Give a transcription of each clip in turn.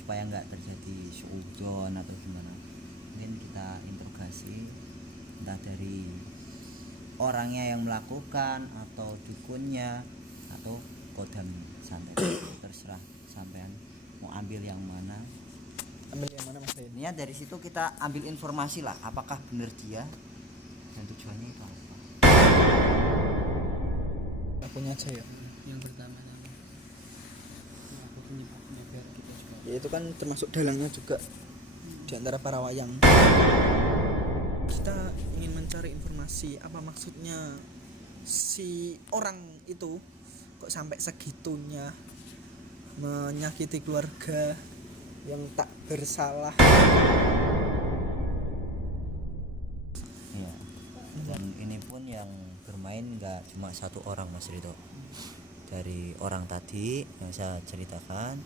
supaya nggak terjadi suudzon atau gimana, mungkin kita interogasi entah dari orangnya yang melakukan atau dukunnya atau kodam santet. Terserah sampean mau ambil yang mana. Mas Rin? Ini dari situ kita ambil informasi lah, apakah benar dia dan tujuannya itu apa. Akunya aja ya. Yang pertama aku penyebabnya biar kita juga. Ya itu kan termasuk dalangnya juga di antara para wayang. Kita ingin mencari informasi apa maksudnya si orang itu kok sampai segitunya menyakiti keluarga yang tak bersalah. Iya. Dan ini pun yang bermain nggak cuma satu orang Mas Rito. Dari orang tadi yang saya ceritakan,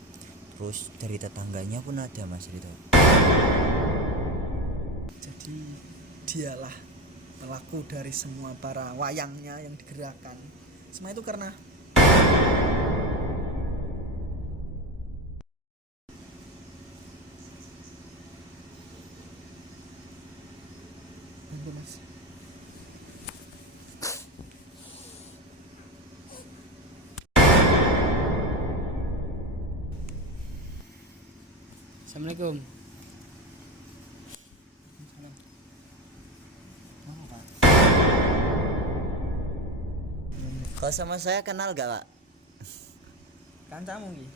terus dari tetangganya pun ada Mas Rito. Jadi dialah pelaku dari semua para wayangnya yang digerakkan. Semua itu karena Mas. Assalamualaikum. Kalau sama saya kenal gak Pak? Kancamu iki.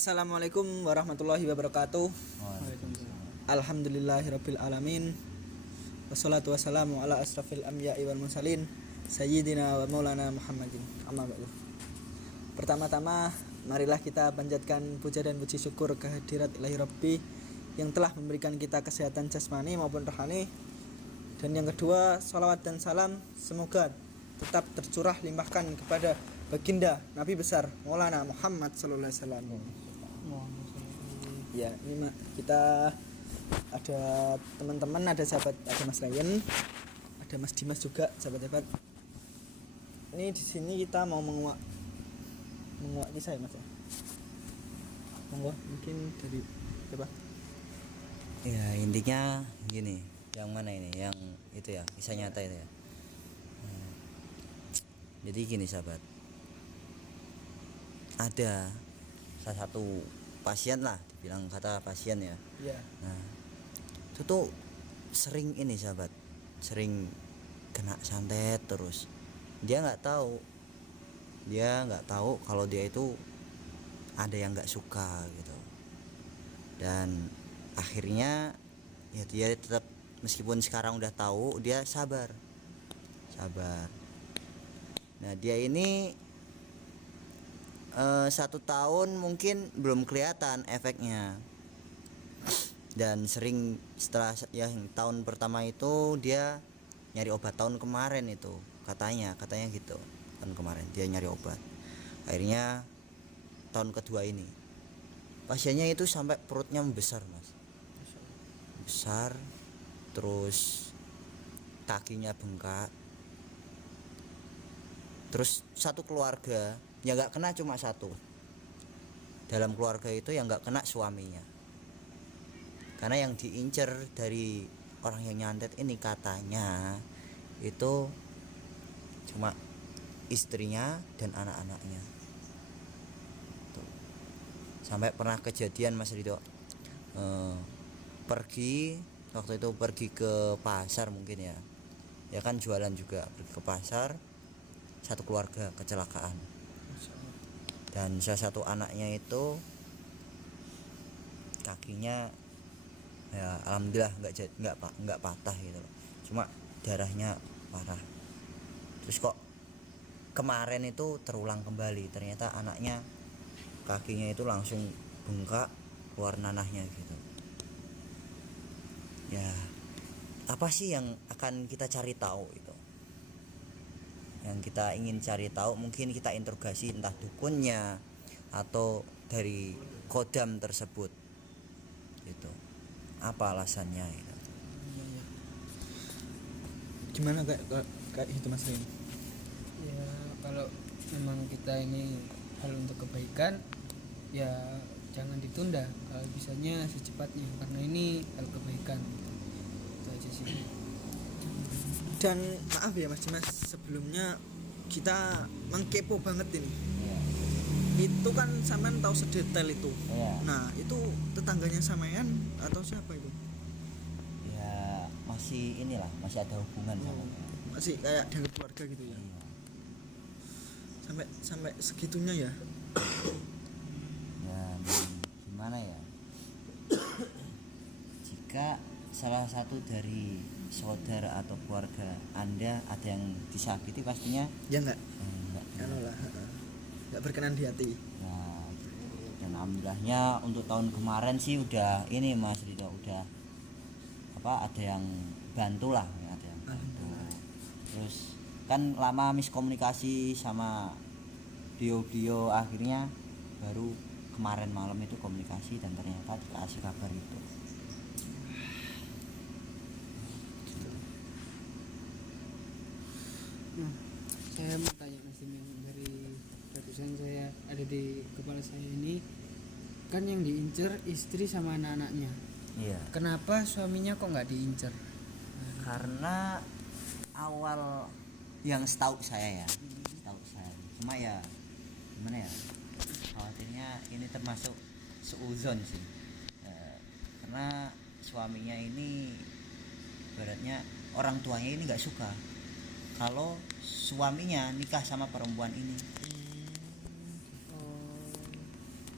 Assalamualaikum warahmatullahi wabarakatuh. Alhamdulillahirabbil alamin. Wassalatu wassalamu ala asrafil anbiya'i wal mursalin sayyidina wa maulana Muhammadin. Amma ba'du. Pertama-tama marilah kita panjatkan puja dan puji syukur kehadirat Ilahi Rabbi yang telah memberikan kita kesehatan jasmani maupun rohani. Dan yang kedua, salawat dan salam semoga tetap tercurah limpahkan kepada baginda Nabi besar Maulana Muhammad sallallahu alaihi wasallam. Ya, ini kita ada teman-teman, ada sahabat, ada Mas Ryan, ada Mas Dimas juga, sahabat-sahabat. Ini di sini kita mau menguak kisah ya Mas ya. Monggo, mungkin dari siapa? Ya intinya gini, yang mana ini? Yang itu ya, kisah nyata itu ya. Jadi gini sahabat, ada salah satu pasien lah, dibilang kata pasien ya. Iya. Nah itu tuh sering ini sahabat, sering kena santet terus. Dia nggak tahu kalau dia itu ada yang nggak suka gitu. Dan akhirnya ya dia tetap, meskipun sekarang udah tahu, dia sabar. Nah dia ini 1 tahun mungkin belum kelihatan efeknya, dan sering setelah yang tahun pertama itu dia nyari obat. Tahun kemarin itu katanya gitu, tahun kemarin dia nyari obat. Akhirnya tahun kedua ini pasiennya itu sampai perutnya membesar Mas, besar, terus kakinya bengkak. Terus satu keluarga yang nggak kena cuma satu. Dalam keluarga itu yang nggak kena suaminya, karena yang diincer dari orang yang nyantet ini katanya itu cuma istrinya dan anak-anaknya. Tuh. Sampai pernah kejadian Mas Ridho, waktu itu pergi ke pasar mungkin ya kan jualan juga, pergi ke pasar, satu keluarga kecelakaan. Dan salah satu anaknya itu kakinya ya alhamdulillah nggak patah gitu loh, cuma darahnya parah. Terus kok kemarin itu terulang kembali, ternyata anaknya kakinya itu langsung bengkak, keluar nanahnya gitu. Ya apa sih yang akan kita cari tahu itu, yang kita ingin cari tahu, mungkin kita interogasi entah dukunnya atau dari kodam tersebut gitu, apa alasannya gitu. Gimana kayak itu Mas Rin? Ya kalau memang kita ini hal untuk kebaikan, ya jangan ditunda, kalau bisanya secepatnya, karena ini hal kebaikan. Itu aja sih. Dan maaf ya Mas Dimas, sebelumnya kita mengkepo banget ini. Itu kan sampean tahu sedetail itu. Iya. Nah, itu tetangganya sampean atau siapa itu? Ya masih inilah, masih ada hubungan sama dia. Masih kayak dianggap keluarga gitu ya. Iya. Sampai segitunya ya. Ya gimana ya, jika salah satu dari saudara atau keluarga Anda ada yang disakiti, pastinya Ya enggak? enggak. Anu lah, enggak berkenan di hati. Nah, dan alhamdulillahnya untuk tahun kemarin sih udah ini Mas Ridho, udah apa, ada yang bantu lah ya, ada yang bantu. Terus kan lama miskomunikasi sama Dio, akhirnya baru kemarin malam itu komunikasi dan ternyata dikasih kabar itu. Nah, saya mau tanya Mas Dim, yang dari ratusan saya ada di kepala saya ini, kan yang diincer istri sama anak-anaknya. Iya. Kenapa suaminya kok nggak diincer? Karena awal yang setahu saya, cuma ya gimana ya, khawatirnya ini termasuk seuzon sih. Karena suaminya ini beratnya orang tuanya ini nggak suka kalau suaminya nikah sama perempuan ini.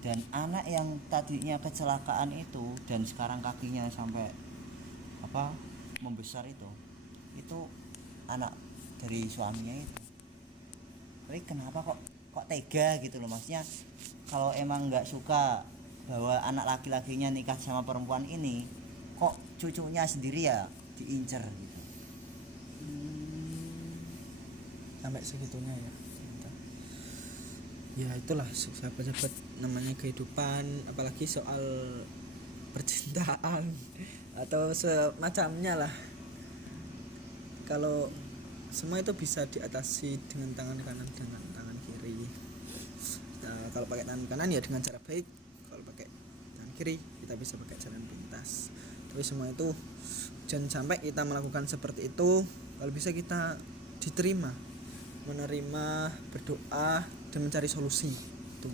Dan anak yang tadinya kecelakaan itu dan sekarang kakinya sampai apa membesar itu anak dari suaminya itu. Tapi kenapa kok tega gitu loh, maksudnya kalau emang nggak suka bahwa anak laki-lakinya nikah sama perempuan ini, kok cucunya sendiri ya diincer gitu. Sampai segitunya ya. Ya itulah sahabat-sahabat, namanya kehidupan, apalagi soal percintaan atau semacamnya lah. Kalau semua itu bisa diatasi dengan tangan kanan dengan tangan kiri. Nah, kalau pakai tangan kanan ya dengan cara baik, kalau pakai tangan kiri kita bisa pakai jalan pintas. Tapi semua itu jangan sampai kita melakukan seperti itu. Kalau bisa kita diterima, menerima, berdoa dan mencari solusi. Tuh.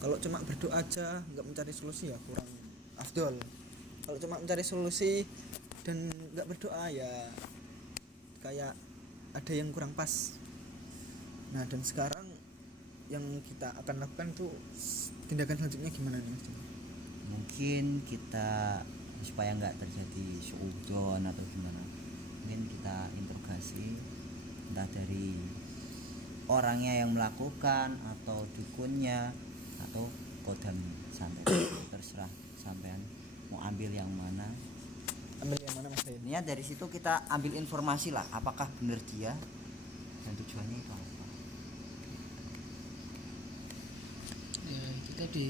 Kalau cuma berdoa aja nggak mencari solusi ya kurang afdol. Kalau cuma mencari solusi dan nggak berdoa ya kayak ada yang kurang pas. Nah, dan sekarang yang kita akan lakukan tuh tindakan selanjutnya gimana nih Mas? Mungkin kita supaya nggak terjadi suudzon atau gimana, mungkin kita interogasi entah dari orangnya yang melakukan atau dukunnya atau kodam sampean. Terserah sampean mau ambil yang mana. Ambil yang mana Mas Dayan? Ini dari situ kita ambil informasi lah, apakah benar dia dan tujuannya itu apa. Ya itu tadi,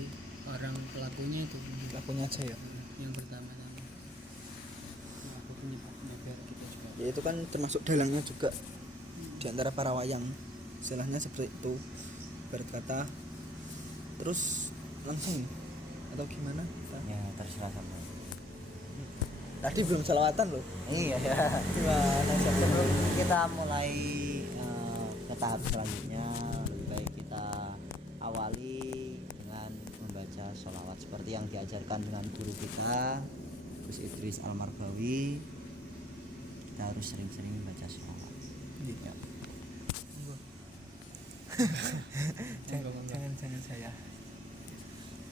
orang pelakunya itu Lakunya aja ya. yang pertama-tama. Nah, aku penyebabnya biar kita juga. Ya itu kan termasuk dalangnya juga di antara para wayang. Istilahnya seperti itu. Berkata terus langsung atau gimana? Ya terserah sampean. Tadi belum salawatan loh. Iya ya. Gimana Sebelum kita mulai ke tahap selanjutnya, lebih baik kita awali dengan membaca sholawat seperti yang diajarkan dengan guru kita Gus Idris Almarbawi. Kita harus sering-sering membaca sholawat. Iya. Jangan saya.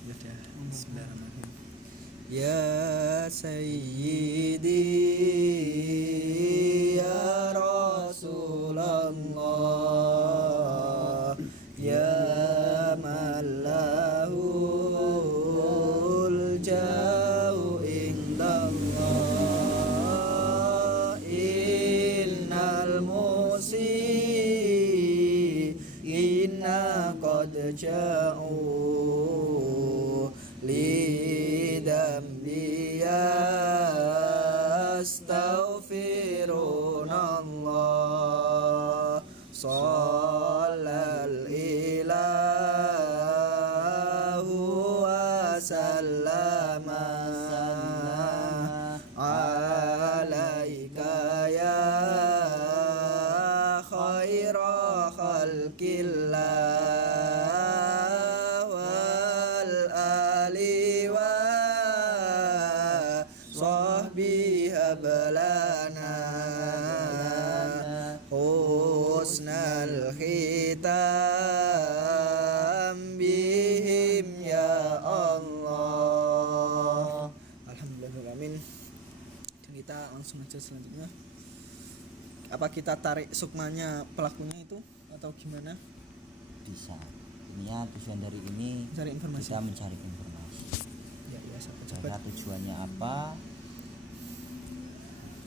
Ya udah. Bismillahirrahmanirrahim. Ya Sayyidi ya Rasulullah ya man lahul jauh indallah innal musiina qad ja'u lidambi yastaghfirunallah shallal ilahu wa sallama alaika ya khaira khalqillah wal ali wa sahbi hablana husnal khitam bihim ya Allah. Alhamdulillah amin. Dan kita langsung aja selanjutnya. Apa kita tarik sukmanya pelakunya itu atau gimana? Bisa. Ini ya tujuan dari ini Cari informasi. kita mencari informasi. Ya, ya, Karena sahabat-sahabat. tujuannya apa?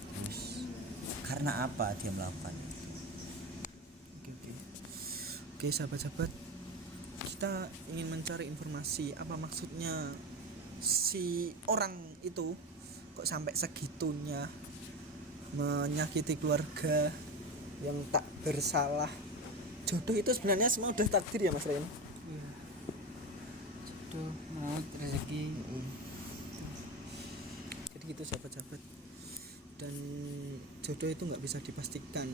Terus karena apa dia melakukan itu? Oke. Oke, sahabat-sahabat. Kita ingin mencari informasi apa maksudnya si orang itu kok sampai segitunya menyakiti keluarga yang tak bersalah. Jodoh itu sebenarnya semua udah takdir ya Mas Ryan. Iya. Jodoh, maut, rezeki. Jadi gitu sahabat-sahabat. Dan jodoh itu nggak bisa dipastikan.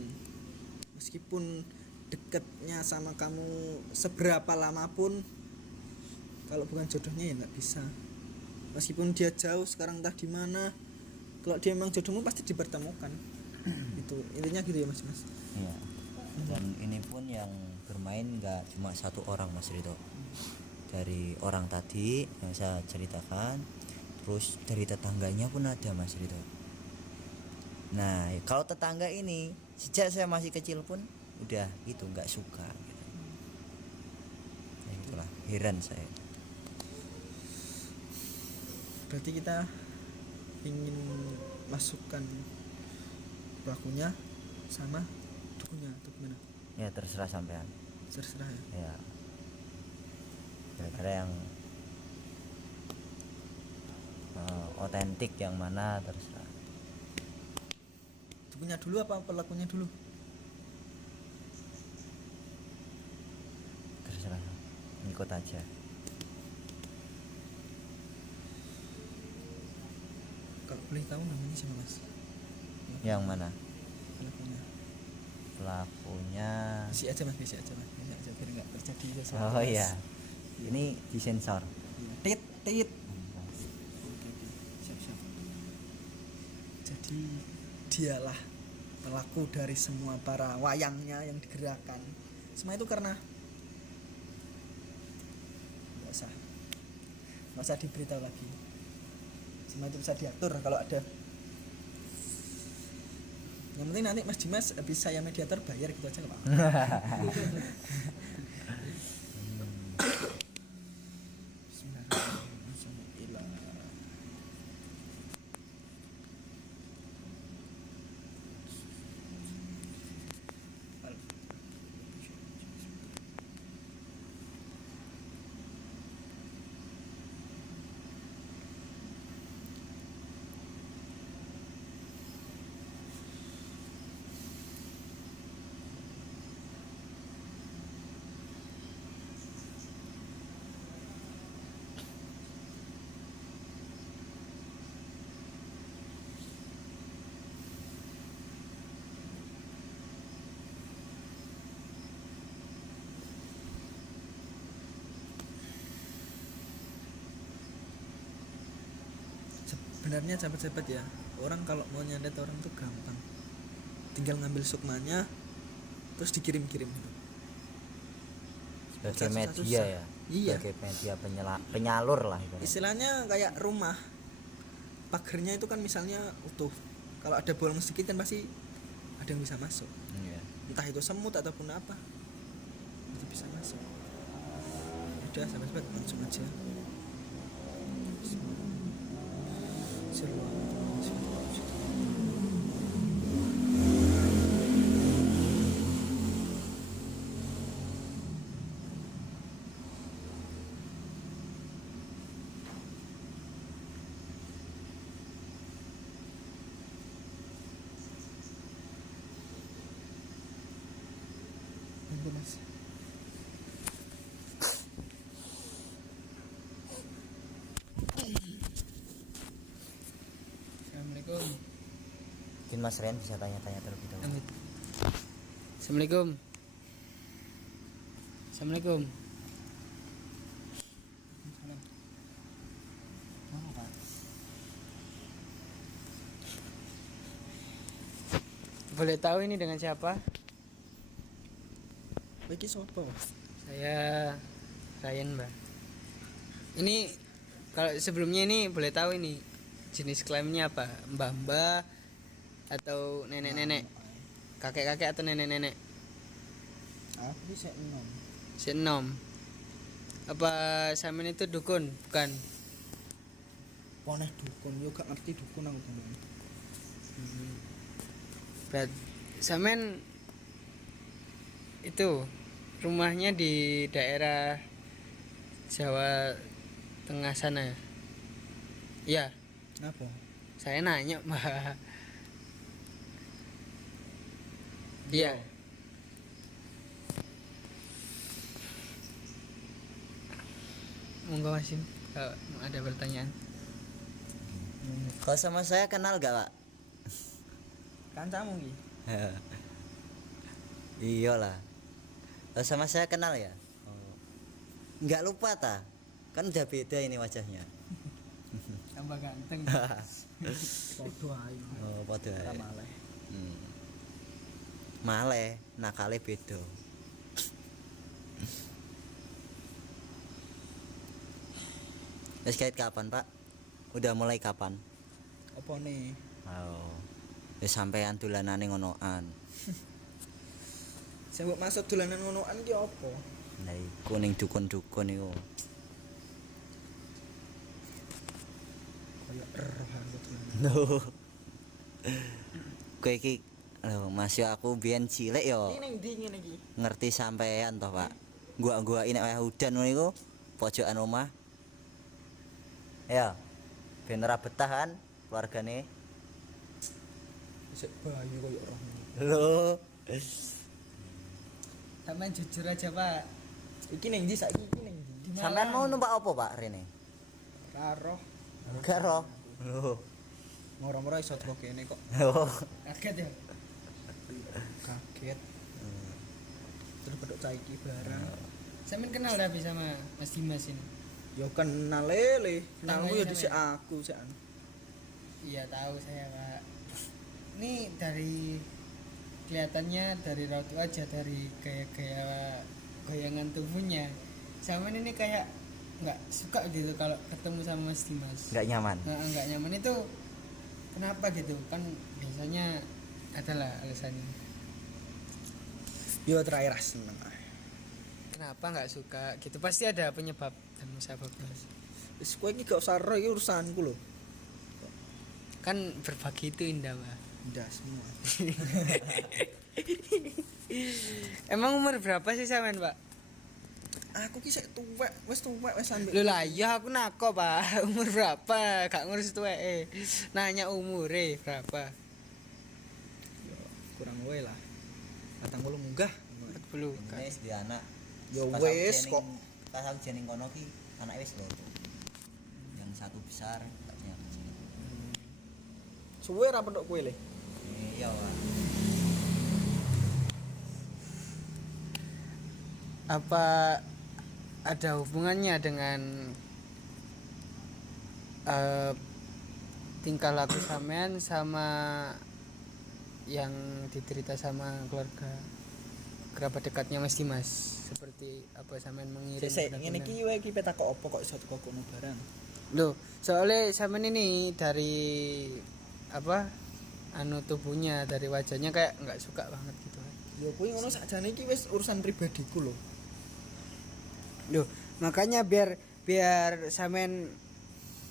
Meskipun dekatnya sama kamu seberapa lama pun, kalau bukan jodohnya ya nggak bisa. Meskipun dia jauh sekarang entah di mana, kalau dia memang jodohmu pasti dipertemukan. Itu intinya gitu ya Mas. Iya. Dan ini pun yang bermain nggak cuma satu orang Mas Rito. Dari orang tadi yang saya ceritakan, terus dari tetangganya pun ada Mas Rito. Nah kalau tetangga ini sejak saya masih kecil pun udah itu nggak suka gitu. Ya, itulah heran saya. Berarti kita ingin masukkan pelakunya sama dukunya atau gimana? Ya terserah sampean. Terserah ya. Ya. Kira-kira yang otentik yang mana terserah. Dukunya dulu apa pelakunya dulu? Terserah. Ikut aja. Kalau boleh tahu namanya siapa Mas? Yang mana? Pelakunya. Pelakunya. Bisi aja Mas, bisi aja biar nggak terjadi sesuatu. Oh iya. Ini disensor. Tit. Oke. Siap. Jadi dialah pelaku dari semua para wayangnya yang digerakkan. Semua itu karena nggak usah diberitahu lagi. Semua itu bisa diatur kalau ada. Yang penting nanti Mas Dimas habis saya mediator bayar gitu aja nggak apa-apa. Sebenarnya sahabat-sahabat ya, orang kalau mau nyandet orang tuh gampang, tinggal ngambil sukmanya terus dikirim-kirim gitu. Sebagai Susah-susah. media ya. Iya. Sebagai media penyalur lah itu. Istilahnya kayak rumah pagernya itu kan misalnya utuh. Kalau ada bolong sedikit kan pasti ada yang bisa masuk. Iya. Entah itu semut ataupun apa. Itu bisa masuk. Udah sahabat langsung aja. Tunggu Mas. Assalamualaikum. Mungkin Mas Ren bisa tanya-tanya terlebih dahulu. Amit. Assalamualaikum. Assalamualaikum. Boleh tahu ini dengan siapa? Iki sapa? Saya Ryan, Mbak. Ini kalau sebelumnya ini boleh tahu ini jenis kelaminnya apa? Mbah-mbah atau nenek-nenek? Kakek-kakek atau nenek-nenek? Aku ki sik enom. Senom. Apa sampean itu dukun? Bukan. Poneh dukun yo gak ngerti dukun aku temen. Berat. Sampean itu rumahnya di daerah Jawa Tengah sana ya? Iya, Apa? saya nanya, Mbak. Iya. Monggo Mas, kalau ada pertanyaan. Kalau sama saya kenal gak, Pak? Kancamu ki. Iyalah. Kalau sama saya kenal ya? Nggak lupa ta? Kan udah beda ini wajahnya. Tambah ganteng. Podo ae. Oh, padha ae. Maleh. Maleh, nakale beda. Wis kait kapan, Pak? Udah mulai kapan? Apa nih? Oh. Wis sampean dolanane ngonoan. Sing mbok maksud dolanan ngonoan ki apa? Nah, iku ning dukun-dukun iku. Kayak roh aku dolanan. Loh. Kowe iki lho, Mas yo aku biyen cilik yo. Iki ning ndi ngene iki? Ngerti sampean toh, Pak. Gua ini wayah udan ngono iku pojokan omah. Ya. Ben ora betah kan keluargane. Sik bayu koyo roh. Lho. Sampean jujur aja, Pak. Iki ning ndi saiki iki ning ndi? Di Sampean mau Malang. numpak apa, Pak, rene? Karo Enggak roh. Lho. moro-moro iso teko kene kok. Lho. Kaget ya. Kaget. Terus pedok saiki barang. Sampean kenal tapi sama Mas Dimas ini? Yo kenal lele. Kenalmu yo Tangganya dhisik sampean? aku sik. Iya tahu saya, Pak. Ini dari kelihatannya dari raut wajah, dari gaya-gaya goyangan tubuhnya, Sampean ini kayak nggak suka gitu kalau ketemu sama Mas Dimas. Enggak nyaman. Nah, nggak nyaman itu kenapa gitu? Kan biasanya adalah alasannya. Yo terakhir seneng. Kenapa nggak suka gitu? Pasti ada penyebab dan musababnya. Wis kowe iki gak usah ro iki urusanku lho. Kan berbagi itu indah, Pak. Ndas semua. Emang umur berapa sih sampean, Pak? Aku ki sik tuwek, wis sampe. Lho lah iya aku nako, Pak. Umur berapa? Gak ngurus tuweke. Nanya umure berapa? Kurang wae lah. 40 munggah. 40 kan. Wis di anak. Yo Pas wis aku kok. jening- Pas aku jening kono ki anak wis loro. Yang satu besar, yang kecil. Suwe ra pedok kowe le. Iya, Pak. Apa ada hubungannya dengan tingkah laku sampean sama yang diterita sama keluarga kerabat dekatnya Mas Dimas? Seperti apa sampean mengirim Sik benda-benda? ngene iki wae iki petak kok apa kok iso teko kono barang. Loh, soalnya sampean ini dari apa? Anu tubuhnya, dari wajahnya kayak nggak suka banget gitu. Ya kuwi ngono sakjane iki wis urusan pribadiku lho. Loh, makanya biar sampean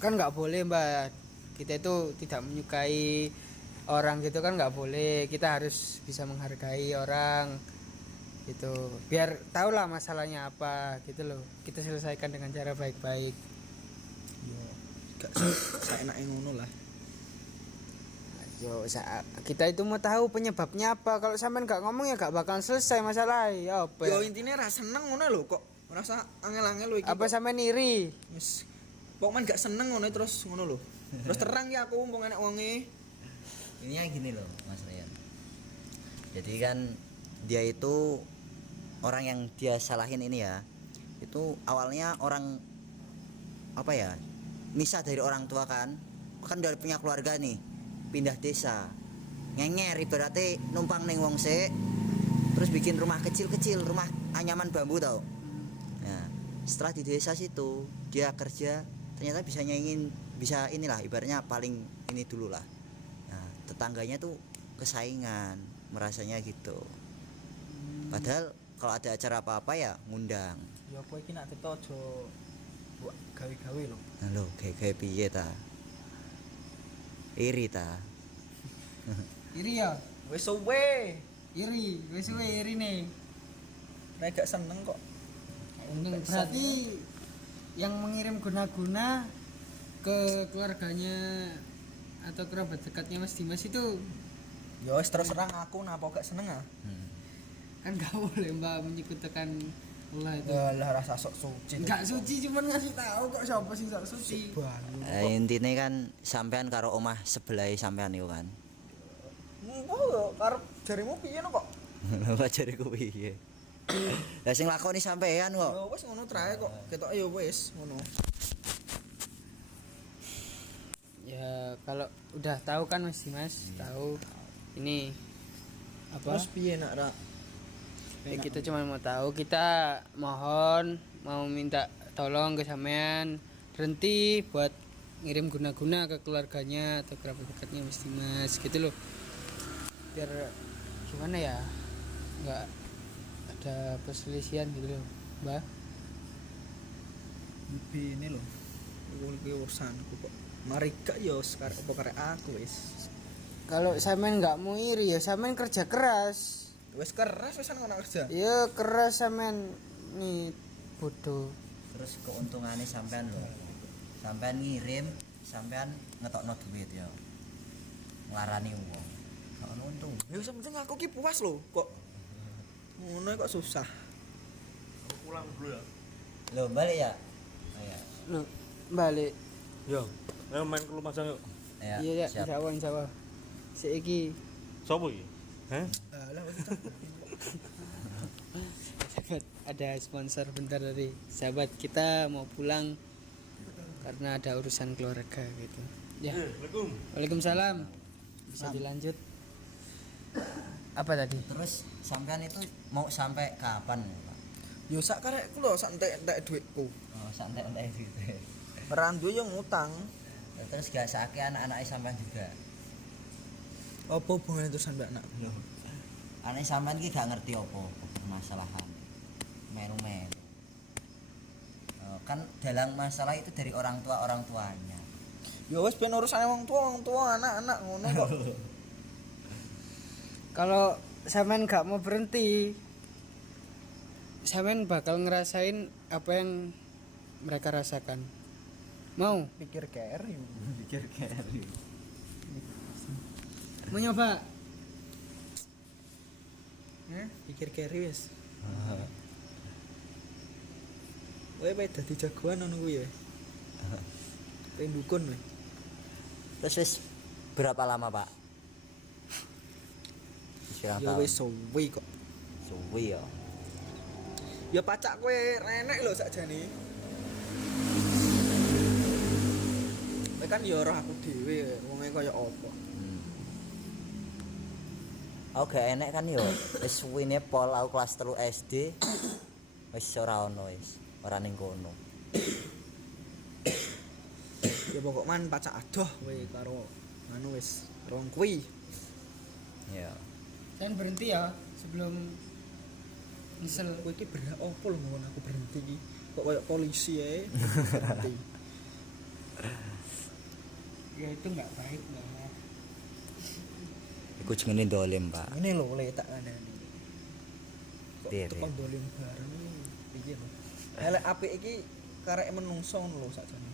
kan nggak boleh, Mbak. Kita itu tidak menyukai orang gitu kan nggak boleh. Kita harus bisa menghargai orang gitu. Biar tahulah masalahnya apa gitu loh. Kita selesaikan dengan cara baik-baik. Ya gak saenake ngono lah. Yo, kita itu mau tahu penyebabnya apa. Kalau sampean nggak ngomong ya nggak bakal selesai masalah. Ya apa? Yo intine ra seneng ngono lho kok. Ngerasa angel-angel lho iki. Apa sampean iri? Wis pokoknya gak seneng ngono terus ngono lho. Terus terang ya aku wong enek wonge. Ininya gini loh Mas Ryan, jadi kan dia itu orang yang dia salahin ini ya, itu awalnya orang apa ya, misah dari orang tua kan dari punya keluarga nih, pindah desa, ngenger ibaratnya numpang neng wong se, terus bikin rumah kecil-kecil, rumah anyaman bambu tau. Nah setelah di desa situ dia kerja, ternyata bisa inilah ibaratnya paling ini dulu lah. Nah tetangganya tuh kesaingan, merasanya gitu. Padahal kalau ada acara apa-apa ya ngundang. Ya kowe iki nak keto aja buat gawe-gawe lho. Nah lho, kayak piye ta? Iri ta? Iri ya? Wis suwe. Wis suwe iri nih. Nek gak seneng kok. Berarti yang mengirim guna-guna ke keluarganya atau kerabat dekatnya Mas Dimas itu Ya wis terus terang aku napa gak seneng ah. kan gak boleh Mbak menyekutukan Allah itu. Lah rasa sok suci. Enggak suci, cuman ngasih tahu kok siapa sih sok suci. Intinya kan sampean karo omah sebelah sampean itu kan. Oh, karep jarimu piye no kok? Lha jariku piye? Lah sing lakoni sampean kok. Ya wis ngono trae kok. Ketok ya wis ngono. Ya kalau udah tahu kan Mas Dimas, tahu ini apa? Terus piye nak ra? Ya, kita cuma mau tahu, kita mohon mau minta tolong ke sampean berhenti buat ngirim guna-guna ke keluarganya atau kerabat dekatnya Mas Dimas gitu loh. Biar gimana ya? Enggak ada perselisihan gitu loh, Mbak. Ini lho. Iki urusanku kok. Mari gak yo sekarang apa karek aku wis. Kalau sampean nggak mau iri ya sampean kerja keras. Wis keras wis ngono kerja. Ya keras sampean nih bodoh. Terus keuntungannya sampean lho. Sampean ngirim, sampean ngetokno duit ya. Nglarani wong. Gak ono untung. Ya sebenarnya aku ki puas lho kok. Ngono kok susah. Aku pulang dulu ya. Loh balik ya? Oh, ya. Loh, balik. Yo, ayo main ke rumah Jang yuk. Ya, Iya ya, siap. insyaallah. Seiki Sopo iki? Hah? Alah wis sahabat ada sponsor bentar dari sahabat kita mau pulang karena ada urusan keluarga gitu. Ya. Assalamualaikum. Waalaikumsalam. Bisa dilanjut. Apa tadi? Terus sampean itu mau sampai kapan, Pak? Yo sak karekku lho sak entek-entek dhuwitku. Oh, santai-santai gitu. Ora duwe yo ngutang. Terus gak sakit anak-anaknya sampean juga. Apa hubungannya itu sampe anak? Loh. Anak sampean ki gak ngerti apa permasalahan. Melu-melu. Kan dalam masalah itu dari orang tuanya. Ya wis ben urusane wong tua anak-anak ngono kok. Kalau sampean nggak mau berhenti, sampean bakal ngerasain apa yang mereka rasakan. Mau? Pikir keri. Pikir keri. Mau nyoba? Pikir keri wis. Kowe bae dadi jagoan ngono kuwi ya. Pengen dukun kowe. Terus wis berapa lama, Pak? Pirang Ya tahun? wis suwi kok. Suwi ya. Ya pacak kowe renek lho sakjane. Kowe kan ya roh aku dhewe wonge kaya apa. Aku gak enek kan yo. Wis suwine pol aku kelas 3 SD. Wis ora ono wis. Ora ning kono. Ya pokok man pacak adoh kowe karo anu wis rong kuwi. Ya. Jangan berhenti ya sebelum nyesel. Kowe iki berhak opo lho ngomong aku berhenti iki. Kok koyo polisi ae. Berhenti. Ya itu nggak baik lah. Iku jenenge dolim, Pak. Ini lho oleh tak kandhani. Kok Piye, tukang dolim bareng piye lho. Elek apik iki karek menungso ngono lho sakjane.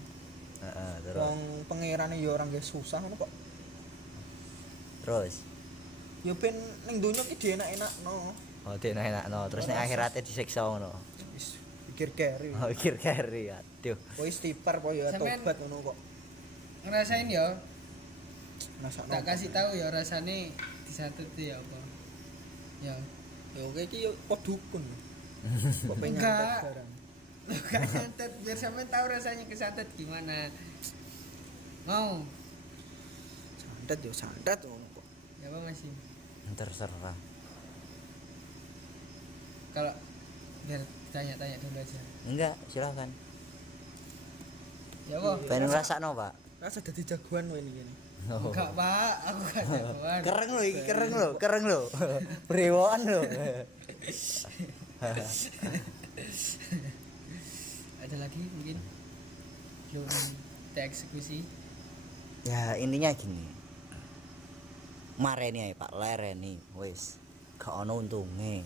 Heeh, terus. Wong pangerane ya ora nggih susah ngono kok. Terus. Ya ben ning donya ki dienak-enakno. Oh, enak-enakno. Terus nek akhirate disiksa ngono. Wis pikir keri. Oh, kiri. Aduh. Kowe istighfar po ya Sampean- tobat ngono kok. Ngerasain ya, Nasakno. tak kasih tahu ya rasane disantet ya apa. Ya, Ya oke iki yo kok dukun. Kok pengen Enggak. nyantet barang. gak santet biar sampean tahu rasanya kesantet gimana. Mau? Santet yo santet ngono kok. Ya apa masih? Terserah. Kalau biar tanya-tanya dulu aja. Enggak, silakan. Ya apa? Pengen ngrasakno, Pak. Rasa dadi jagoan kowe iki. Oh. Enggak, Pak. Aku gak jagoan. Kereng lho iki, kereng lho. Brewokan lho. Ada lagi mungkin belum tereksekusi. Ya, intinya gini. Mareni ae, Pak, lereni wis. Gak ono untunge.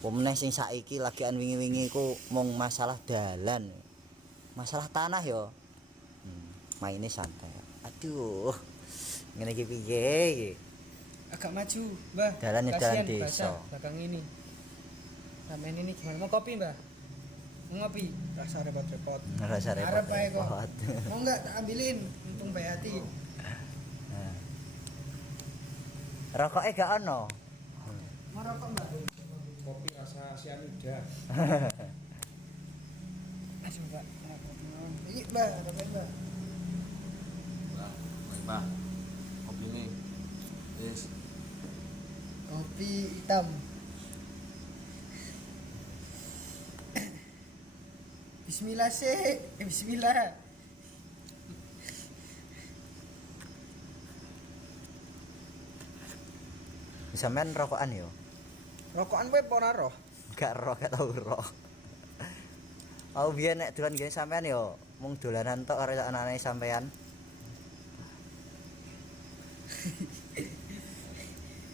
Pemeneh sing saiki lagian wingi-wingi iku mung masalah dalan. Masalah tanah yo. Maine santai. Aduh. Ngene iki piye iki? Agak maju, Mbah. Dalan ya Kasihan dalan desa. basah belakang ini. Sampean ini gimana? Mau kopi, Mbah? Mau ngopi? Rasa repot-repot. Ngerasa Harap repot. ae kok. repot. Mau enggak tak ambilin? Mumpung baik hati. Nah. Rokoke gak ono. Mau rokok, Mbak? Kopi rasa sianida. Masih, Mbak. Ini, Mbak, rokok, Mbak. Mbah. Kopi ini. Yes. Kopi hitam. Bismillah sih. Bismillah. Sampean rokokan yo. Rokokan kowe apa ora roh? Gak tau roh. Aku biyen nek dolan gene sampean yo mung dolanan tok karo anak-anake sampean.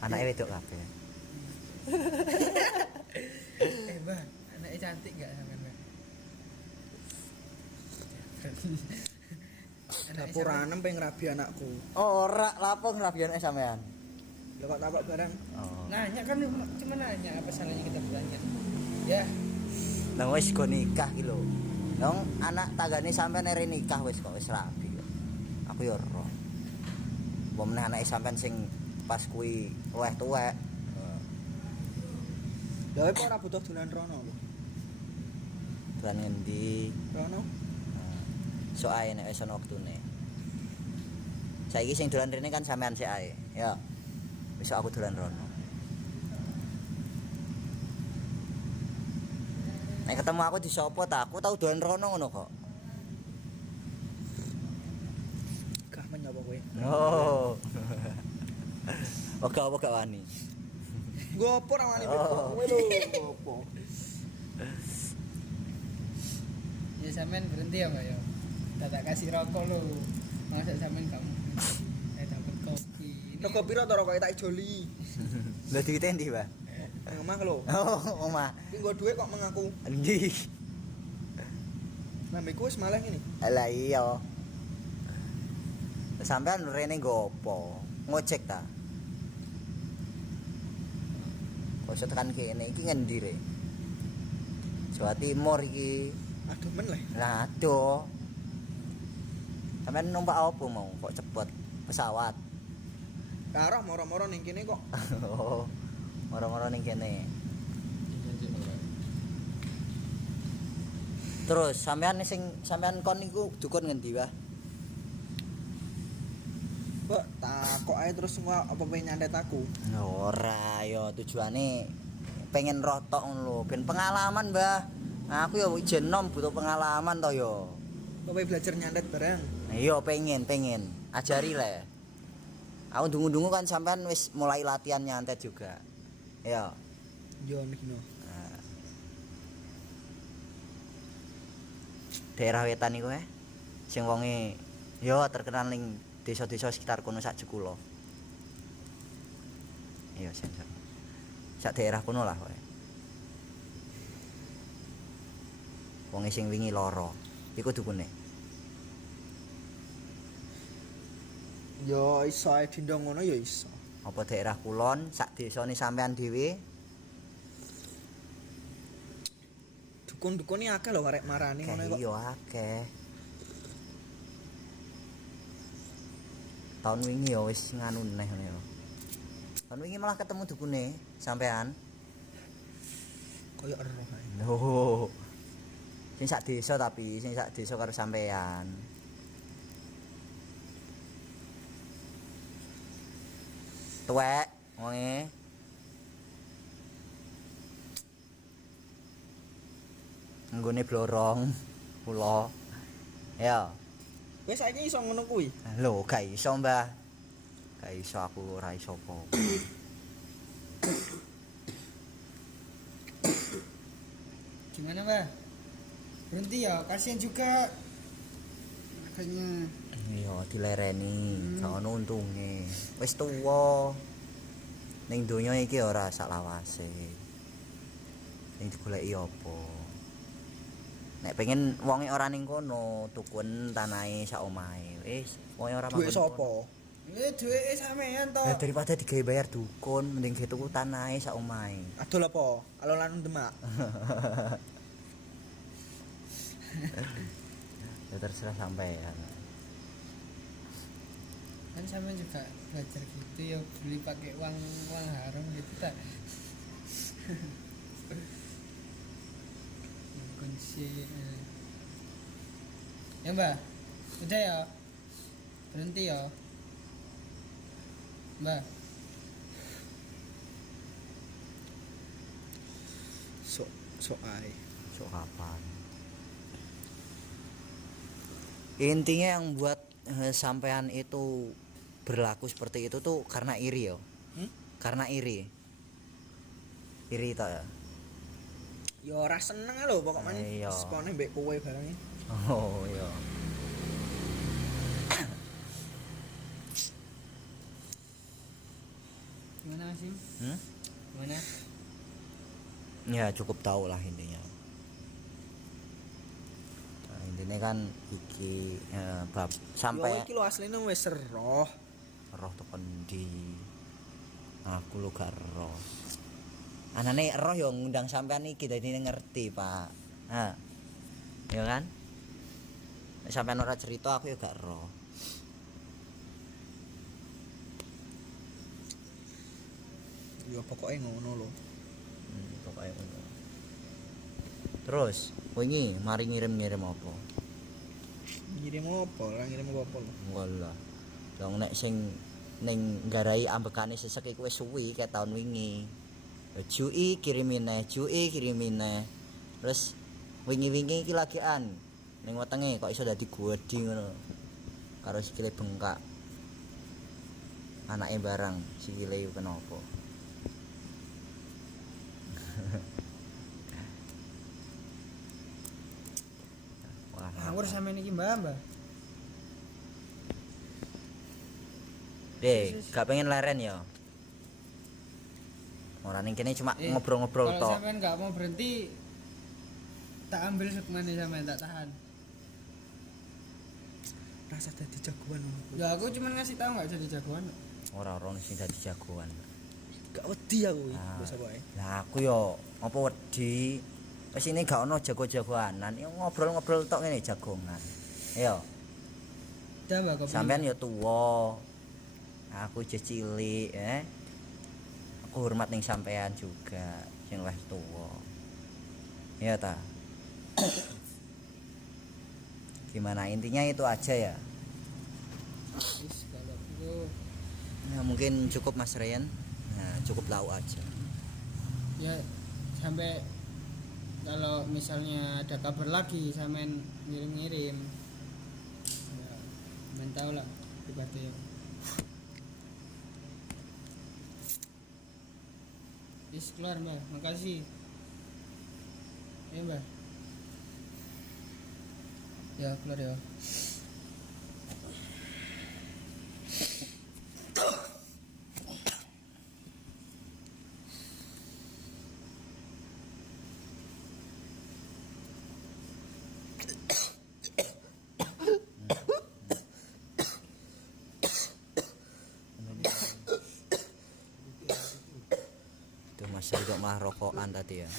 Anake wedok kabeh. Mbak, anaknya cantik enggak sampean, Mbak? Dapuranem pengen rabi anakku. Ora lapo ngrabiyane sampean. Lah kok takok barang. Oh. Nanya kan cuma nanya apa salahnya kita bertanya. Ya, Lah wis go nikah ki lho. Nang anak tanggane sampean ere nikah wis kok wis rabi. Aku yo ora. Wong meneh anake sampean sing pas kuwi tuwek-tuwek. Lah kowe ora butuh dolan rono lho. Dolan ngendi? Rono. Sok ae nek wis ana wektune. Saiki sing dolan rene kan sampean sik ae. Ya. Besok aku dolan rono. Nek ketemu aku di sopo ta? Aku tau dolan rono ngono kok. Gah menyapa kowe. Oh. Oke apa gak wani? Nggo apa ora wani Oh. kowe lho, apa? ya sampean berhenti ya, Mbak ya. Tak kasih rokok lo. Masa sampean kamu dapat kopi. Ini Rokok piro to rokoke tak ijoli? Lho duwite ndi, Pak? Nang omah lho. Oh, omah. Iki nggo dhuwit kok mengaku. Endi? Nambeku wis malah ngene. Lah iya. Sampean rene nggo apa? Ngojek ta? Kok iso tekan kene iki ngendi re? Jawa Timur iki. Aduh men lah. Lah aduh. Sampean numpak apa mau? Kok cepet? Pesawat. Karo moro-moro ning kene kok. Oh. Moro-moro ning kene. Terus sampean kon niku dukun ngendi, Wah? Kok takok ae terus semua apa pengen nyandet aku. Ora ya tujuane pengen rotok ngono lho, ben pengalaman, Mbah. Nah, aku ya ijen nom butuh pengalaman to ya. Bapak belajar nyantet bareng. Iya pengen ajari lah. Aku dungu-dungu kan sampean wis mulai latihan nyantet juga. Iya. Yo nikno. Daerah wetan iku sing wonge yo terkenal ning desa-desa sekitar kono sak Jekulo. Iya sensor. Sak daerah kono lah kowe. Wonge sing wingi loro iku dukune. Yo iso ae dindong ngono yo iso. Apa daerah kulon sak desane sampean dhewe? Dukun-dukun iki akeh lho arek marani ngono kok. Iya akeh. Tahun wingi ya wis nganu neh ngene. Tahun wingi malah ketemu dukune sampean. Koyo eroh ae. Loh. Sing sak desa tapi sing sak desa karo sampean. Tuwek wonge. Nggone blorong kula. Ya. Wis saiki iso ngono kuwi. Lho, gak iso, Mbah. Gak iso aku ora iso apa. Gimana, Mbak? Berhenti ya, kasihan juga. Makanya Iya, dilereni, gak ono untunge. Wis tuwa. Ning donya iki ora sak lawase. Sing digoleki apa? Nek pengen wonge ora ning kono, tukun tanahe sak omahe. Wis, wonge ora Duwe manggon sapa? kono. duwe sampean to. Daripada digawe bayar dukun, mending ge tuku tanahe sak omahe. Adol apa? Alon-alon Demak. Ya terserah sampean. Kan sampean juga belajar gitu ya, beli pakai uang haram gitu tak. Kunci. Ya, Mbak. Udah ya. Berhenti ya. Mbak. Sok ae. Sok kapan? Intinya yang buat sampean itu berlaku seperti itu tuh karena iri ya. Karena iri. Iri toh ya. Ya ora seneng lho pokoknya Iya. sepone mbek kowe barangnya. Oh iya. Gimana, Mas? Gimana? Ya cukup tahu lah intinya. Nah, intinya kan iki bab Yo sampai iki lho asline wis roh. roh tekan di aku lu gak roh. Anane roh yo ngundang sampean iki dadi ngerti, Pak. Nah. Ya kan? Nek sampean ora cerita aku yo gak roh. Ya pokoknya ngono lho. Pokoknya ngono. Terus, wingi mari ngirim-ngirim apa? Ngirim apa? Ora ngirim apa lho. Walah. Dong nek sing ning nggarai ambekane sesek iku wis suwi kayak tahun wingi. Jui kirimine, jui kirimine. Terus wingi-wingi iki lagian ning wetenge kok iso dadi gwedi ngono. Karo sikile bengkak. Anake barang sikile iku kenapa? Wah, Ngawur sampean iki, Mbak. gak pengen leren ya. Ora ning kene cuma ngobrol-ngobrol Kalau tok. sampean enggak mau berhenti, tak ambil semuanya sampean, tak tahan. Rasa dadi jagoan ngono. Ya aku cuma ngasih tahu enggak jadi jagoan. Ora sing dadi jagoan. Gak wedi aku iki, Ah. wis apa ae. Lah aku yo apa wedi. Wis ini gak ono jago-jagoanan, yo ngobrol-ngobrol tok ngene jagongan. Yo, Udah, Mbak, kopi. sampean yo tuwa. Aku isih cilik, Aku hormat ning sampean juga, sing wis tuwa. Iya ta? Gimana intinya itu aja ya. Wis, kalau itu Nah, mungkin cukup Mas Ryan. Nah, cukup tahu aja. ya sampai kalau misalnya ada kabar lagi sampean ngirim-ngirim tahu lah hebatnya ya. Is keluar mbak, makasih ya mbak. Ya keluar ya. Tuh Mas Ridho malah rokokan tadi ya.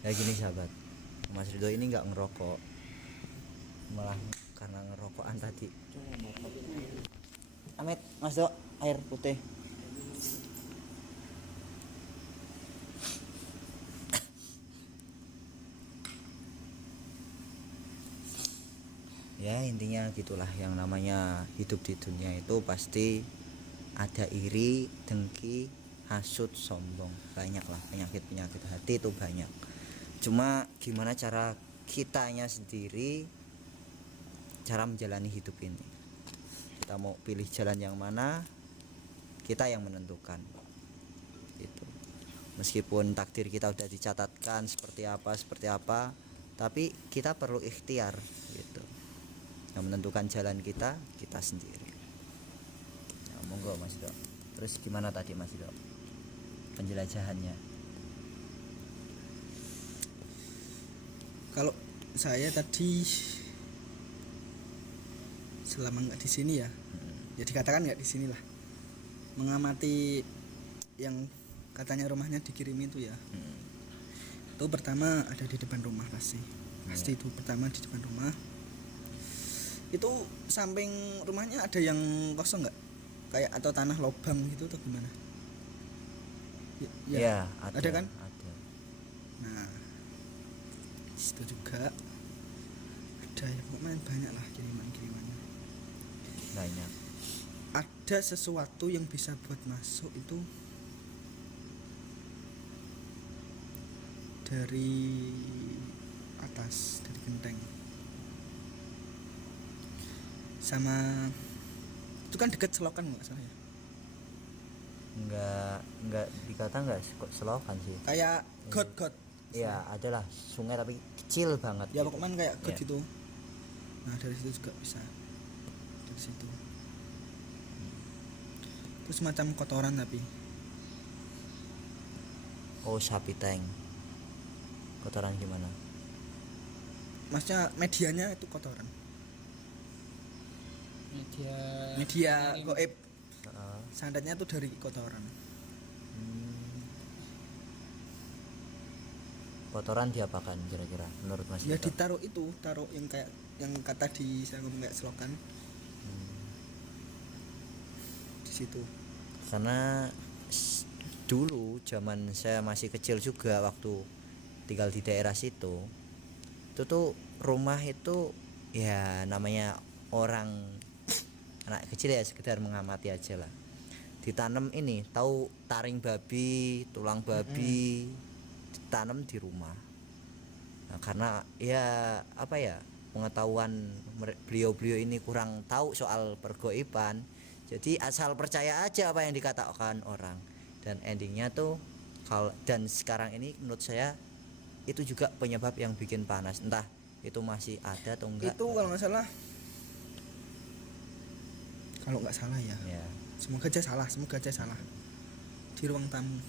Ya gini sahabat, Mas Ridho ini nggak ngerokok, malah karena ngerokokan tadi. Amit, Mas Do, air putih. Ya intinya gitulah, yang namanya hidup di dunia itu pasti ada iri, dengki, hasut, sombong, banyak lah, penyakit hati itu banyak. Cuma gimana cara kitanya sendiri, cara menjalani hidup ini, kita mau pilih jalan yang mana, kita yang menentukan itu. Meskipun takdir kita udah dicatatkan seperti apa, tapi kita perlu ikhtiar gitu. Yang menentukan jalan kita sendiri. Ya, monggo Mas Do. Terus gimana tadi Mas Do penjelajahannya? Kalau saya tadi selama nggak di sini ya, ya dikatakan nggak di sini lah, mengamati yang katanya rumahnya dikirim itu ya. Itu pertama ada di depan rumah pasti itu pertama di depan rumah. Itu samping rumahnya ada yang kosong nggak, kayak atau tanah lobang gitu atau gimana? Ya, ada kan? Ada. Nah, di situ juga ada ya, pokoknya banyak lah kiriman-kirimannya. Banyak. Ada sesuatu yang bisa buat masuk itu dari atas, dari genteng. Sama itu kan dekat selokan nggak salah ya? Enggak dikata enggak selokan sih. Kayak got. Iya, adalah sungai tapi kecil banget. Ya gitu. pokoknya kayak got Ya. itu. Nah dari situ juga bisa, dari situ. Terus semacam kotoran tapi Oh, sapi tank. Kotoran gimana? maksudnya medianya itu kotoran. Media ngirim. goib Heeh. sandatnya tuh dari kotoran. Kotoran diapakan kira-kira menurut Mas Ya Dito? ditaruh itu, taruh yang kayak yang kata di saya ngomong kayak selokan. Di situ. Karena dulu zaman saya masih kecil juga, waktu tinggal di daerah situ, itu tuh rumah itu ya namanya orang anak kecil ya sekedar mengamati aja lah, ditanam ini, tahu taring babi, tulang babi, ditanam di rumah. Nah, karena ya apa ya, pengetahuan beliau-beliau ini kurang tahu soal pergoiban, jadi asal percaya aja apa yang dikatakan orang, dan endingnya tuh dan sekarang ini menurut saya itu juga penyebab yang bikin panas, entah itu masih ada atau enggak. Itu kalau nggak salah ya. Ya, Semoga aja salah. Di ruang tamu.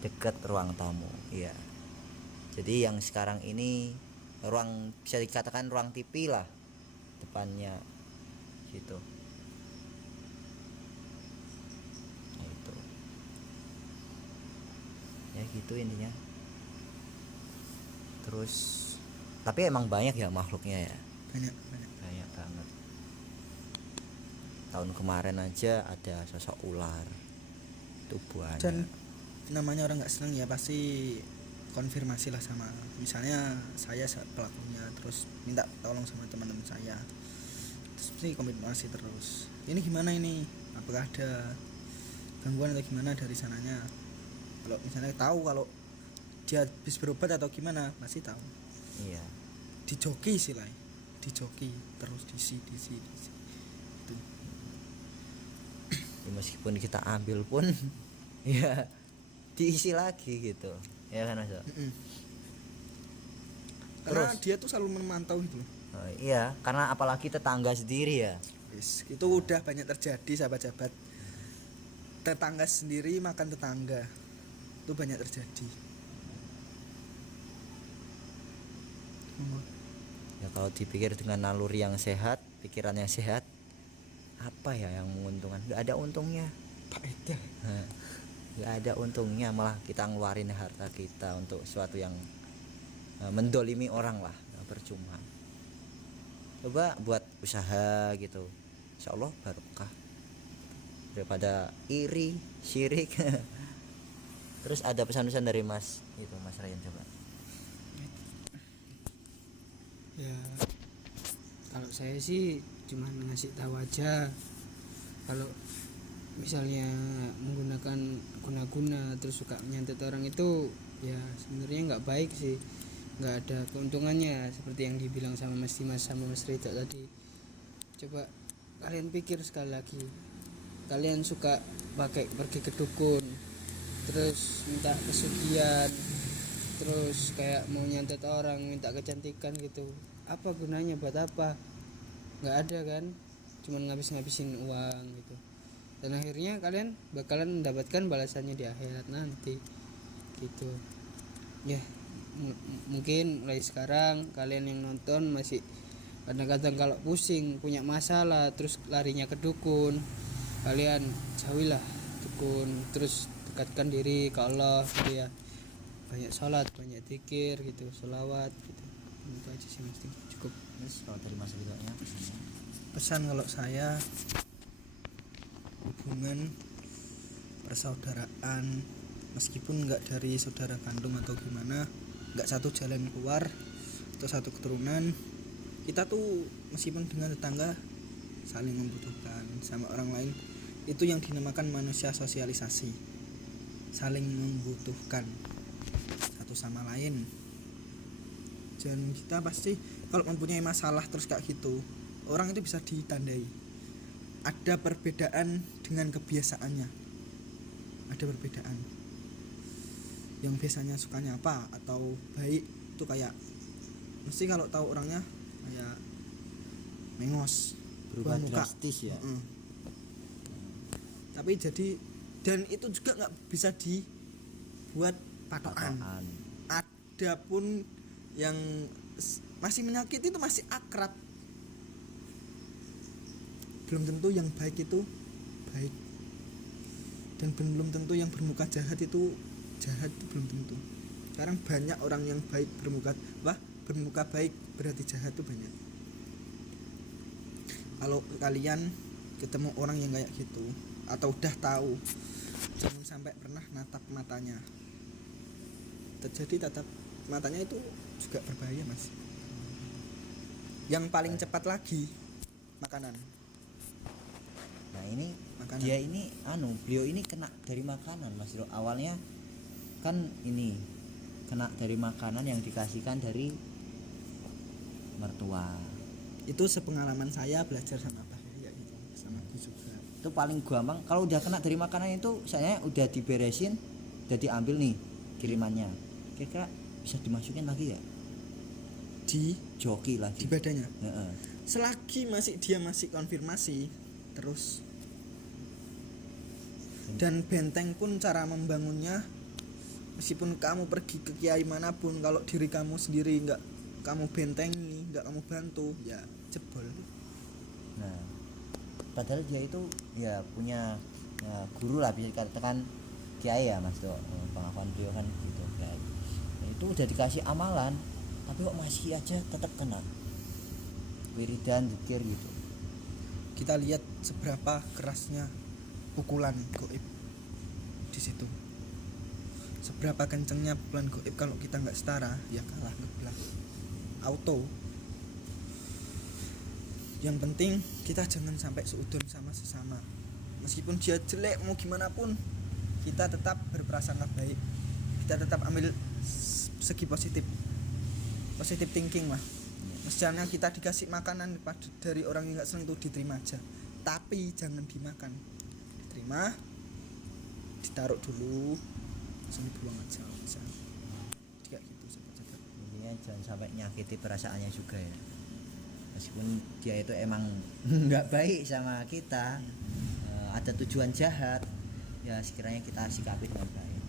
dekat ruang tamu. Iya. Jadi yang sekarang ini ruang, bisa dikatakan ruang TV lah depannya gitu. Nah, itu. Ya gitu intinya. Terus tapi emang banyak ya makhluknya ya. Banyak. Banyak banget. Tahun kemarin aja ada sosok ular. Itu banyak. Dan namanya orang nggak senang ya pasti konfirmasi lah sama, misalnya saya pelakunya, terus minta tolong sama teman-teman saya, terus pasti konfirmasi terus, ini gimana ini, apakah ada gangguan atau gimana dari sananya. Kalau misalnya tahu kalau dia habis berobat atau gimana pasti tahu. Iya. Dijoki sih lah, dijoki terus diisi itu. Ya, meskipun kita ambil pun ya diisi lagi gitu ya kan Mas. Karena Terus? dia tuh selalu memantau itu. Oh, iya karena apalagi tetangga sendiri ya. Yes, itu udah banyak terjadi sahabat-sahabat. Tetangga sendiri makan tetangga itu banyak terjadi. Ya kalau dipikir dengan naluri yang sehat, pikiran yang sehat, apa ya yang menguntungkan? Gak ada untungnya. Faedah. Gak ada untungnya, malah kita ngeluarin harta kita untuk sesuatu yang mendolimi orang lah, gak percuma. Coba buat usaha gitu, insya Allah barokah daripada iri, syirik. Terus ada pesan-pesan dari Mas itu, Mas Ryan coba. Ya kalau saya sih cuman ngasih tahu aja, kalau misalnya menggunakan guna-guna terus suka menyantet orang itu ya sebenarnya nggak baik sih, nggak ada keuntungannya seperti yang dibilang sama Mas Dimas sama Mas Rita tadi. Coba kalian pikir sekali lagi, kalian suka pergi ke dukun terus minta pesugihan, terus kayak mau nyantet orang, minta kecantikan gitu, apa gunanya, buat apa? Nggak ada kan, cuman ngabisin uang gitu, dan akhirnya kalian bakalan mendapatkan balasannya di akhirat nanti gitu ya. Mungkin mulai sekarang kalian yang nonton masih kadang-kadang kalau pusing punya masalah terus larinya ke dukun, kalian jauhilah dukun, terus dekatkan diri ke Allah gitu ya, banyak sholat, banyak zikir gitu, sholawat gitu. Itu aja sih Mas Tim, cukup. Mas kalau dari Mas Ridhonya Pesan kalau saya, hubungan persaudaraan meskipun nggak dari saudara kandung atau gimana, nggak satu jalan keluar atau satu keturunan, kita tuh meskipun dengan tetangga saling membutuhkan sama orang lain. Itu yang dinamakan manusia sosialisasi, saling membutuhkan satu sama lain. Dan kita pasti kalau mempunyai masalah terus kayak gitu, orang itu bisa ditandai. Ada perbedaan dengan kebiasaannya, ada perbedaan. Yang biasanya sukanya apa atau baik itu kayak mesti kalau tahu orangnya kayak mengos, berubah muka. drastis ya. Tapi jadi, dan itu juga nggak bisa dibuat patokan. Ada pun yang masih menyakiti itu masih akrab, belum tentu yang baik itu baik, dan belum tentu yang bermuka jahat itu jahat, itu belum tentu. Sekarang banyak orang yang baik bermuka baik berarti jahat itu banyak. Kalau kalian ketemu orang yang kayak gitu atau udah tahu, jangan sampai pernah natap matanya. Terjadi tatap matanya itu juga berbahaya Mas. Yang paling cepat lagi makanan. Nah ini Makanan. dia ini beliau ini kena dari makanan Mas Ridho. Awalnya kan ini kena dari makanan yang dikasihkan dari mertua. Itu sepengalaman saya belajar sama Pak Heri gitu, sama Gus juga. Itu paling gampang kalau udah kena dari makanan itu saya udah diberesin, udah diambil nih kirimannya. Kira-kira bisa dimasukin lagi ya? Di Joki lagi. badannya. Heeh. Selagi dia masih konfirmasi terus. Dan benteng pun cara membangunnya, meskipun kamu pergi ke kiai manapun, kalau diri kamu sendiri nggak kamu bentengi, nggak kamu bantu, ya jebol. Nah, padahal dia itu ya punya guru lah, bisa dikatakan kiai ya Mas Tuh. Pengakuan beliau kan gitu kiai. Nah, itu udah dikasih amalan, tapi kok masih aja tetap kena wiridan zikir gitu. Kita lihat seberapa kerasnya pukulan goib di situ. Seberapa kencengnya pukulan goib, kalau kita nggak setara ya kalah ngeblak auto. Yang penting kita jangan sampai seudon sama sesama, meskipun dia jelek mau gimana pun kita tetap berprasangka baik, kita tetap ambil segi positif thinking lah. misalnya kita dikasih makanan dari orang yang nggak seneng itu diterima aja, tapi jangan dimakan, diterima, ditaruh dulu, langsung dibuang aja bisa. Kayak gitu sahabat-sahabat. Intinya jangan sampai nyakiti perasaannya juga ya, meskipun dia itu emang nggak baik sama kita, ada tujuan jahat, ya sekiranya kita sikapi dengan baik.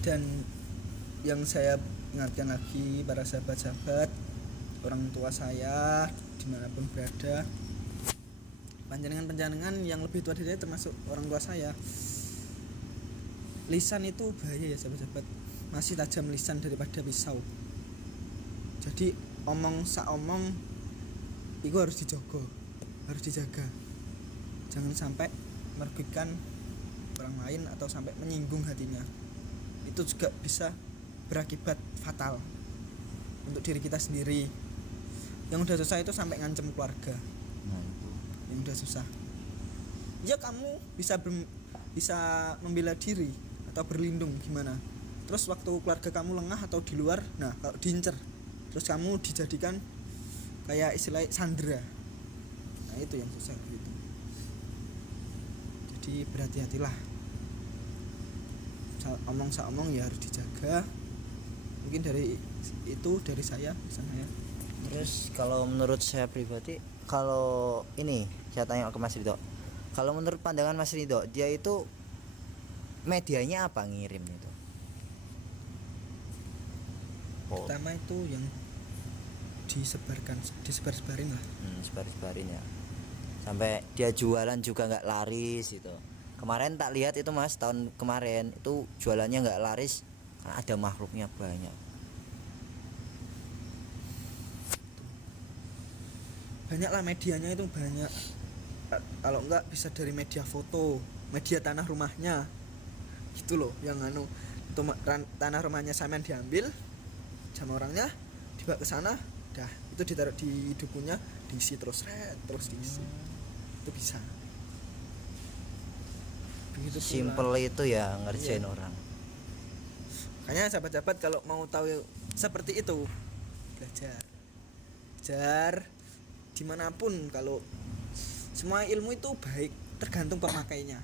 Dan yang saya ingatkan lagi para sahabat-sahabat, orang tua saya dimanapun berada, panjenengan yang lebih tua dari saya termasuk orang tua saya, lisan itu bahaya ya sahabat-sahabat, masih tajam lisan daripada pisau. Jadi omong saomong itu harus dijogo, harus dijaga, jangan sampai merugikan orang lain atau sampai menyinggung hatinya. Itu juga bisa berakibat fatal untuk diri kita sendiri. Yang udah susah itu sampai ngancem keluarga. Yang udah susah, ya kamu bisa membela diri atau berlindung gimana, terus waktu keluarga kamu lengah atau di luar, nah kalau diincer terus kamu dijadikan kayak istilah sandera, nah itu yang susah gitu. Jadi berhati-hatilah, omong ya harus dijaga. Mungkin dari saya pesan saya. Terus kalau menurut saya pribadi, kalau ini saya tanya ke Mas Ridho, kalau menurut pandangan Mas Ridho, dia itu medianya apa ngirim itu? Pertama itu yang disebar-sebarin lah. Sebar-sebarin ya, sampai dia jualan juga nggak laris itu. Kemarin tak lihat itu Mas, tahun kemarin itu jualannya nggak laris karena ada makhluknya banyak. Banyak lah medianya itu banyak. Kalau enggak bisa dari media foto, media tanah rumahnya gitu loh, yang itu tanah rumahnya sampean diambil sama orangnya, dibawa ke sana, dah itu ditaruh di dukunya, diisi terus diisi. Itu bisa. Begitu Simple itu ya ngerjain Iya. orang. Makanya sahabat-sahabat kalau mau tahu seperti itu, belajar dimanapun. Kalau semua ilmu itu baik, tergantung pemakainya.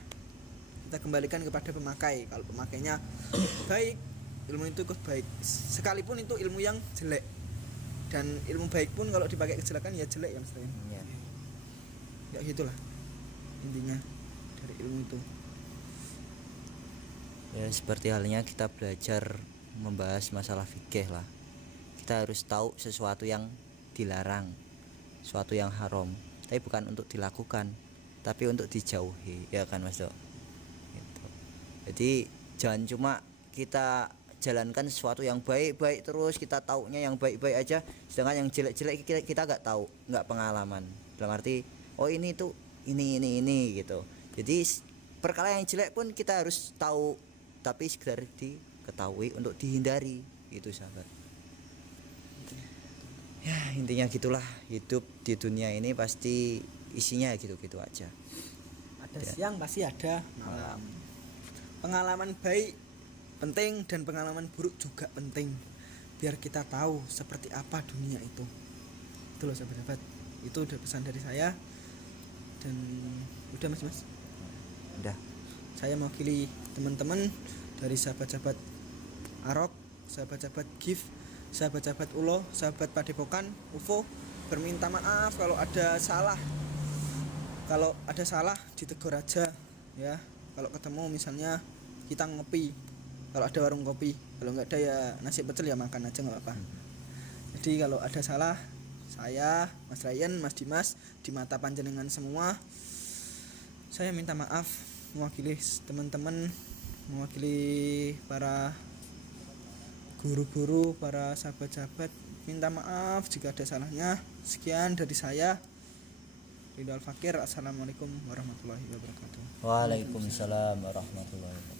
Kita kembalikan kepada pemakai. Kalau pemakainya baik, ilmu itu ikut baik, sekalipun itu ilmu yang jelek. Dan ilmu baik pun kalau dipakai kejelekan ya jelek kan selain. Ya. Ya gitulah intinya dari ilmu itu. Ya seperti halnya kita belajar membahas masalah fikih lah. Kita harus tahu sesuatu yang dilarang, sesuatu yang haram, tapi bukan untuk dilakukan, tapi untuk dijauhi, ya kan Mas Dok? Gitu. Jadi jangan cuma kita jalankan sesuatu yang baik-baik terus, kita taunya yang baik-baik aja, sedangkan yang jelek-jelek kita nggak tahu, nggak pengalaman. Dalam arti, oh ini tuh ini gitu. Jadi perkara yang jelek pun kita harus tahu, tapi sekedar diketahui untuk dihindari, gitu sahabat. Ya intinya gitulah, hidup di dunia ini pasti isinya gitu-gitu aja. Ada siang pasti ada malam. Pengalaman baik penting dan pengalaman buruk juga penting, biar kita tahu seperti apa dunia itu. Itu loh sahabat-sahabat, itu udah pesan dari saya. Dan udah mas Udah. Saya mewakili teman-teman dari sahabat-sahabat Arok, sahabat-sahabat GIF, sahabat-sahabat Ulo, sahabat Padepokan, UFO, berminta maaf kalau ada salah. Kalau ada salah ditegur aja ya. Kalau ketemu misalnya kita ngopi, kalau ada warung kopi, kalau nggak ada ya nasi pecel ya makan aja nggak apa-apa. Jadi kalau ada salah, saya, Mas Ryan, Mas Dimas, di mata panjenengan semua, saya minta maaf mewakili teman-teman, mewakili para guru-guru, para sahabat-sahabat, minta maaf jika ada salahnya. Sekian dari saya, Ridho Al Fakir. Assalamualaikum warahmatullahi wabarakatuh. Waalaikumsalam warahmatullahi wabarakatuh.